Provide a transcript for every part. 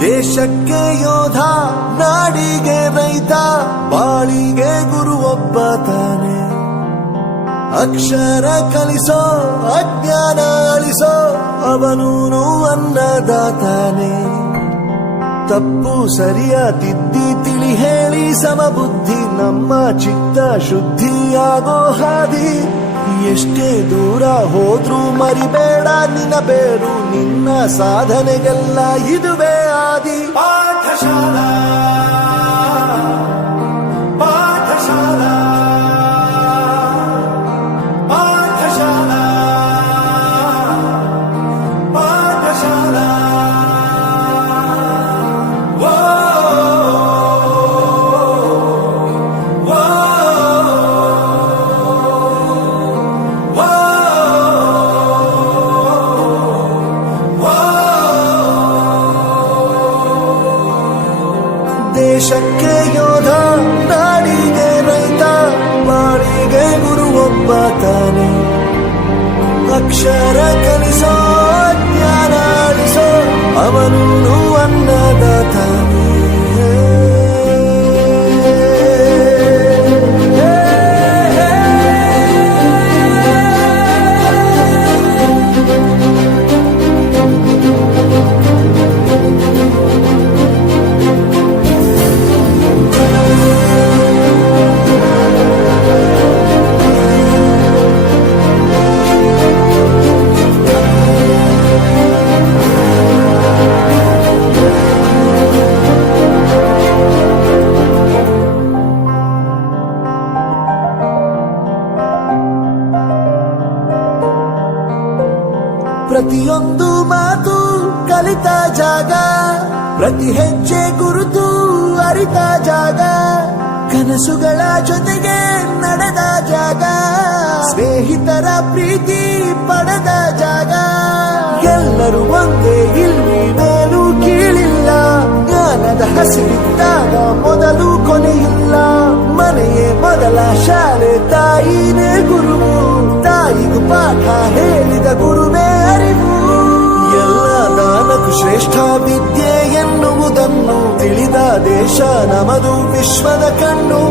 ದೇಶಕ್ಕೆ ಯೋಧ, ನಾಡಿಗೆ ರೈತ, ಬಾಳಿಗೆ ಗುರು ಒಬ್ಬ ತಾನೆ. ಅಕ್ಷರ ಕಲಿಸೋ, ಅಜ್ಞಾನ ಅಳಿಸೋ, ಅವನೂನು ಅನ್ನದಾತಾನೆ. ತಪ್ಪು ಸರಿಯ ತಿದ್ದಿ ತಿಳಿ ಹೇಳಿ ಸಮಬುದ್ಧಿ, ನಮ್ಮ ಚಿತ್ತ ಶುದ್ಧಿಯಾಗೋ ಹಾದಿ. ಎಷ್ಟೇ ದೂರ ಹೋದ್ರೂ ಮರಿಬೇಡ ನಿನ್ನ ಬೇರು, ನಿನ್ನ ಸಾಧನೆಗೆಲ್ಲ ಇದುವೇ ಆದಿ. ಪಾಠಶಾಲಾ ಪಾಠಶಾಲಾ ಪಾಠಶಾಲಾ ಪಾಠಶಾಲಾ. ದೇಶಕ್ಕೆ ಯೋಧ, ನಾಡಿಗೆ ರೈತ, ಬಾಳಿಗೆ ಗುರು ಒಬ್ಬ ತಾನೆ. ಅಕ್ಷರ ಕಲಿಸೋ, ಜ್ಞಾನ ಅಳಿಸೋ, ಅವನೂನು ಅನ್ನದಾತಾನೆ. ಪ್ರತಿಯೊಂದು ಮಾತು ಕಲಿತ ಜಾಗ, ಪ್ರತಿ ಹೆಜ್ಜೆ ಗುರುತು ಅರಿತ ಜಾಗ, ಕನಸುಗಳ ಜೊತೆಗೆ ನಡೆದ ಜಾಗ, ಸ್ನೇಹಿತರ ಪ್ರೀತಿ ಪಡೆದ ಜಾಗ. ಎಲ್ಲರೂ ಒಂದೇ, ಇಲ್ಲಿ ಮೇಲೂ ಕೀಳಿಲ್ಲ, ಜ್ಞಾನದ ಹಸಿರಿದ್ದಾಗ ಮೊದಲು ಕೊನೆಯಿಲ್ಲ. ಮನೆಯೇ ಮೊದಲ ಶಾಲೆ, ತಾಯಿನೇ ಗುರುವು, ತಾಯಿಗೂ ಪಾಠ ಹೇಳಿದ ಗುರುವೇ ಅರಿವು. ಎಲ್ಲ ದಾನಕ್ಕೂ ಶ್ರೇಷ್ಠ ವಿದ್ಯೆ ಎನ್ನುವುದನ್ನು ತಿಳಿದ ದೇಶ ನಮದು, ವಿಶ್ವದ ಕಣ್ಣು.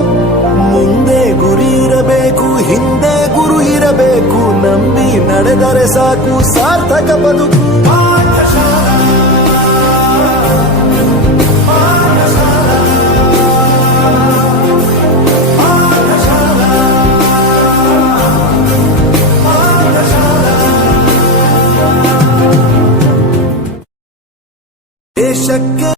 ಮುಂದೆ ಗುರಿ ಇರಬೇಕು, ಹಿಂದೆ ಗುರು ಇರಬೇಕು, ನಂಬಿ ನಡೆದರೆ ಸಾಕು ಸಾರ್ಥಕ ಬದುಕು. ದೇಶಕ್ಕೆ